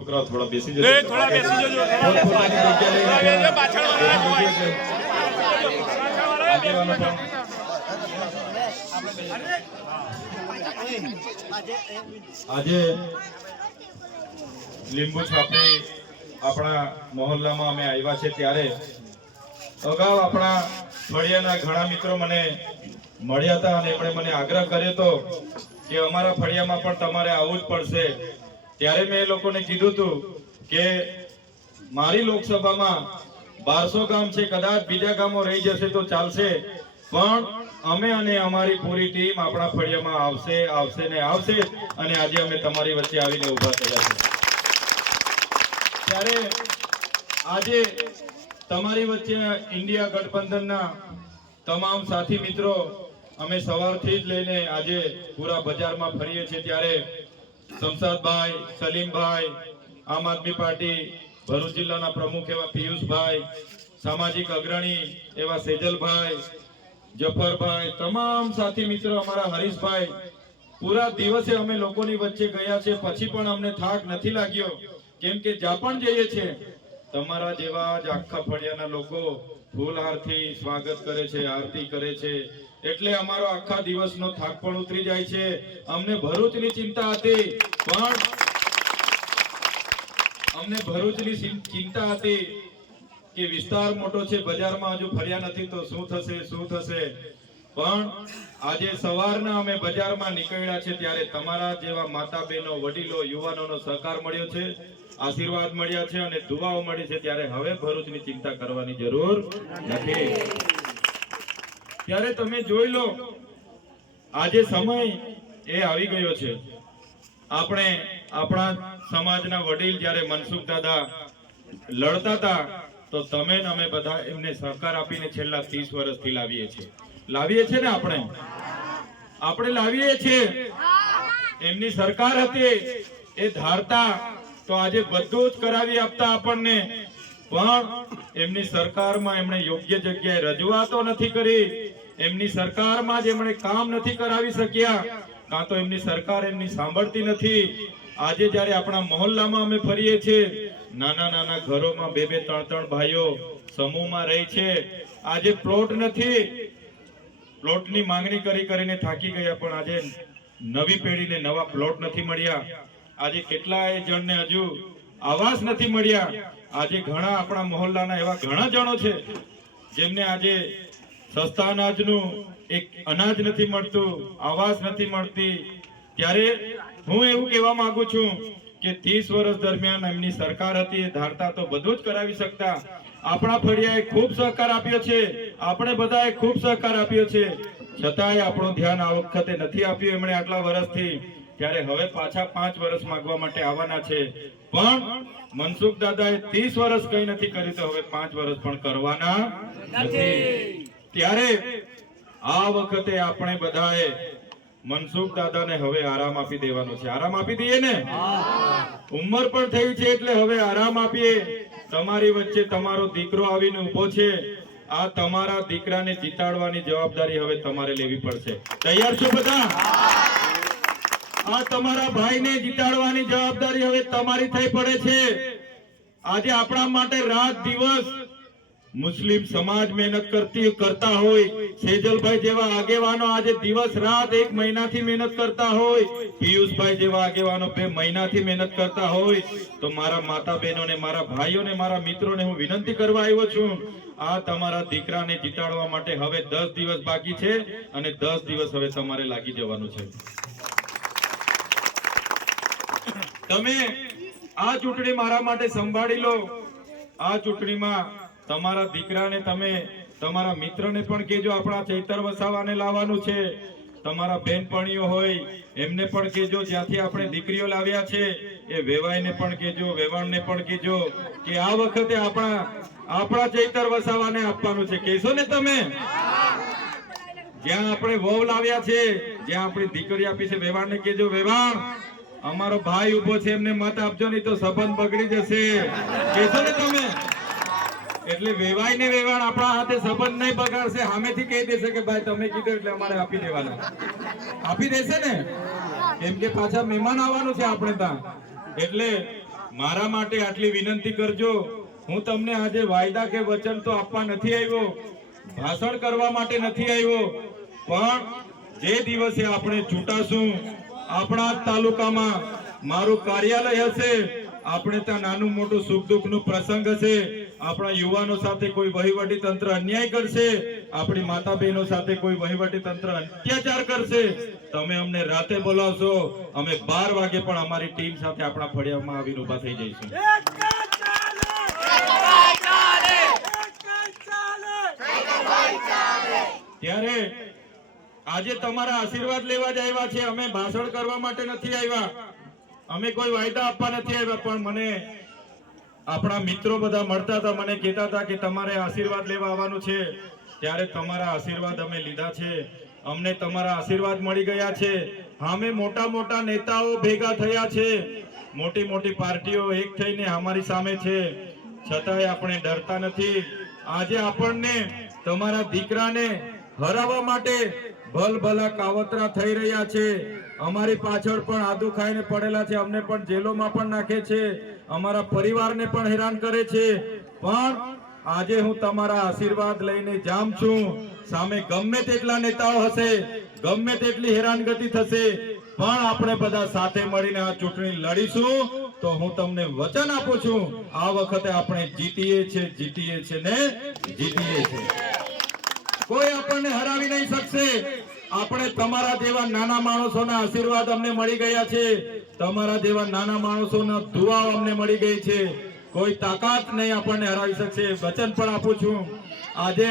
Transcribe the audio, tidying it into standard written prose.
थोड़ा बेसी जજો थोड़ा बेसी जજો પાછળ આજે લીંબુ છાપરી આપણા મહોલ્લામાં અમે આવ્યા છે ત્યારે અગાઉ આપણા ફળિયાના ઘણા મિત્રો મને મળ્યા હતા અને એમણે મને આગ્રહ કર્યો હતો કે અમારા ફળિયામાં પણ તમારે આવવું જ પડશે। ત્યારે મેં એ લોકોને કીધું હતું કે મારી લોકસભામાં 1200 ગામ છે, કદાચ બીજા ગામો રહી જશે તો ચાલશે, પણ અમે અને અમારી પૂરી ટીમ આપણા ફળિયામાં આવશે ને આવશે અને આજે અમે તમારી વચ્ચે આવીને ઊભા થયા છે। ત્યારે આજે તમારી વચ્ચે ઇન્ડિયા ગઠબંધનના તમામ સાથી મિત્રો અમે સવારથી જ લઈને આજે પૂરા બજારમાં ફરીએ છીએ। ત્યારે શમશાદભાઈ, સલીમભાઈ, આમ આદમી પાર્ટી ભરૂચ જિલ્લાના પ્રમુખ એવા પિયુષભાઈ, સામાજિક અગ્રણી એવા સેજલભાઈ, જફરભાઈ, તમામ સાથી મિત્રો અમારા હરીશભાઈ, પૂરા દિવસે અમે લોકોની વચ્ચે ગયા છે, પછી પણ અમને થાક નથી લાગ્યો, કેમ કે જ્યાં પણ જઈએ છીએ તમારા જેવા જ આખા ફળિયાના લોકો ફૂલહારથી સ્વાગત કરે છે, આરતી કરે છે, એટલે અમારો આખા દિવસનો થાક પણ ઉતરી જાય છે। અમને ભરૂચની ચિંતા હતી, પણ અમને ભરૂચની ચિંતા હતી કે વિસ્તાર મોટો છે, બજારમાં હજુ ફર્યા નથી તો શું થશે, પણ આજે સવારના અમે બજારમાં નીકળ્યા છે ત્યારે તમારા જેવા માતા બહેનો, વડીલો, યુવાનોનો સહકાર મળ્યો છે, આશીર્વાદ મળ્યા છે અને દુઆઓ મળી છે, ત્યારે હવે ભરૂચની ચિંતા કરવાની જરૂર નથી। ત્યારે તમે જોઈ લો, આજે સમય એ આવી ગયો છે। આપણે આપણા સમાજના વડીલ જ્યારે મનસુખ દાદા લડતા હતા તો તમે ને અમે બધા એમને સહકાર આપીને છેલ્લા 30 વર્ષથી લાવીએ છીએ ને આપણે લાવીએ છીએ। એમની સરકાર હતી એ ધારતા તો આજે બધું જ કરાવી આપતા આપણને, પણ એમની સરકારમાં એમણે યોગ્ય જગ્યાએ રજૂઆતો નથી કરી, એમની સરકારમાં જ એમણે કામ નથી કરાવી શક્યા, કાં તો એમની સરકાર એમની સાંભળતી નથી। આજે જ્યારે આપણા મહોલ્લામાં અમે ફરીએ છીએ, નાના નાના ઘરોમાં 2-2, 3-3 ભાઈઓ સમૂહમાં રહી છે, આજે પ્લોટ નથી, પ્લોટની માંગણી કરીને થાકી ગયા, પણ આજે નવી પેઢીને નવા પ્લોટ નથી મળ્યા, આજે કેટલાય જણને હજુ આવાસ નથી મળ્યા। આજે ઘણા આપણા મહોલ્લાના એવા ઘણા જણો છે જેમને આજે સસ્તા અનાજનું એક અનાજ નથી મળતું, આવાસ નથી મળતી। ત્યારે હું એવું કહેવા માંગુ છું કે 30 વર્ષ દરમિયાન એમની સરકાર હતી, એ ધારતા તો બધું જ કરાવી શકતા। આપણા ફળિયાએ ખૂબ સહકાર આપ્યો છે, આપણે બધાએ ખૂબ સહકાર આપ્યો છે, છતાંય આપણું ધ્યાન આ વખતે નથી આપ્યું એમણે આટલા વર્ષથી। ત્યારે હવે પાછા 5 વર્ષ માંગવા માટે આવવાના છે, પણ મનસુખ દાદાએ 30 વર્ષ કઈ નથી કર્યું તો હવે 5 વર્ષ પણ કરવાના નથી। ત્યારે આ વખતે આપણે બધાએ મનસુખ દાદાને હવે આરામ આપી દેવાનો છે। આરામ આપી દઈએ ને, ઉંમર પણ થઈ છે એટલે હવે આરામ આપીએ। તમારી વચ્ચે તમારો દીકરો આવીને ઉભો છે, આ તમારા દીકરાને જીતાડવાની જવાબદારી હવે તમારે લેવી પડશે। તૈયાર છો બધા? આ તમારા ભાઈને જીતાડવાની જવાબદારી હવે તમારી થઈ પડે છે। આજે આપણા માટે રાત દિવસ મુસ્લિમ સમાજ મહેનત કરતા હોય, સેજલભાઈ જેવા આગેવાનો આજે દિવસ રાત 1 મહિનાથી મહેનત કરતા હોય, પિયુષભાઈ જેવા આગેવાનો 2 મહિનાથી મહેનત કરતા હોય, તો મારા માતા બહેનોને, મારા ભાઈઓને, મારા મિત્રોને હું વિનંતી કરવા આવ્યો છું, આ તમારા દીકરાને જીતાડવા માટે હવે 10 દિવસ બાકી છે અને 10 દિવસ હવે તમારે લાગી જવાનું છે। તમે આ ચૂંટણી મારા માટે સંભાળી લો। આ ચૂંટણીમાં તમારા દીકરાને, તમે તમારા મિત્રને પણ કહેજો આપણા ચૈતર વસાવાને લાવવાનું છે, તમારા બહેનપણીઓ હોય એમને પણ કહેજો, જ્યાંથી આપણે દીકરીઓ લાવ્યા છે એ વેવાઈને પણ કહેજો, વેવાણને પણ કહેજો કે આ વખતે આપણા ચૈતર વસાવાને આપવાનું છે। કહેશો ને તમે? જ્યાં આપણે વહુ લાવ્યા છે, જ્યાં આપણી દીકરી આપી છે, વેવાણને કહેજો, વેવાણ અમારો ભાઈ ઉભો છે, એમને મત આપજો, નહીં તો સંબંધ બગડી જશે। કહેશો ને તમે? એટલે વેવાય ને વેવાણ આપણા હાથે સંબંધ નહીં બગાડશે, સામેથી કહી દેશે કે ભાઈ તમે કીધું એટલે અમારે આપી દેવાના, આપી દેશે ને, કેમ કે પાછા મહેમાન આવવાનું છે આપણે ત્યાં। એટલે મારા માટે આટલી વિનંતી કરજો. હું તમને આજે વાયદા કે વચન તો આપવા નથી આવ્યો, ભાષણ કરવા માટે નથી આવ્યો, પણ જે દિવસે આપણે ચૂંટાશું, આપણા જ તાલુકામાં મારું કાર્યાલય હશે, આપણે ત્યાં નાનું મોટું સુખ દુઃખનું પ્રસંગ હશે, આપણા યુવાનો સાથે કોઈ વહીવટી તંત્ર અન્યાય કરશે, આપણી માતા બહેનો સાથે કોઈ વહીવટી તંત્ર અત્યાચાર કરશે, તમે અમને રાતે બોલાવશો, અમે 12 વાગે પણ અમારી ટીમ સાથે આપણા ફળિયામાં આવીને ઉભા થઈ જઈશું. ત્યારે આજે તમારા આશીર્વાદ લેવા જ આવ્યા છે. અમે ભાષણ કરવા માટે નથી આવ્યા, અમે કોઈ વાયદા આપવા નથી આવ્યા, પણ મને આપણા મિત્રો બધા મળતા હતા, મને કહેતા હતા કે તમારે આશીર્વાદ લેવા આવવાનું છે. ત્યારે તમારા આશીર્વાદ અમે લીધા છે, અમને તમારા આશીર્વાદ મળી ગયા છે. અમે મોટા મોટા નેતાઓ ભેગા થયા છે, મોટી મોટી પાર્ટીઓ એક થઈને અમારી સામે છે, છતાંય આપણે ડરતા નથી. આજે આપણને તમારા દીકરાને હરાવવા માટે ભલભલા કાવતરા થઈ રહ્યા છે. અમારી પાછળ પણ આદુ ખાઈને પડેલા છે, અમને પણ જેલોમાં પણ નાખે છે, અમારા પરિવારને પણ હેરાન કરે છે. પણ આજે હું તમારા આશીર્વાદ લઈને જામ છું. સામે ગમે તેટલા નેતાઓ હશે, ગમે તેટલી હેરાનગતિ થશે, પણ આપણે બધા સાથે મળીને આ ચૂંટણી લડીશું. તો હું તમને વચન આપું છું, આ વખતે આપણે જીતીએ છે ને જીતીએ છે. કોઈ આપણને હરાવી નહીં શકશે. આપણે તમારા જેવા નાના માણસોના આશીર્વાદ અમને મળી ગયા છે, તમારા જેવા નાના માણસોના દુઆઓ અમને મળી ગઈ છે. કોઈ તાકાત નહીં આપણને હરાવી શકશે. વચન પણ આપું છું. આજે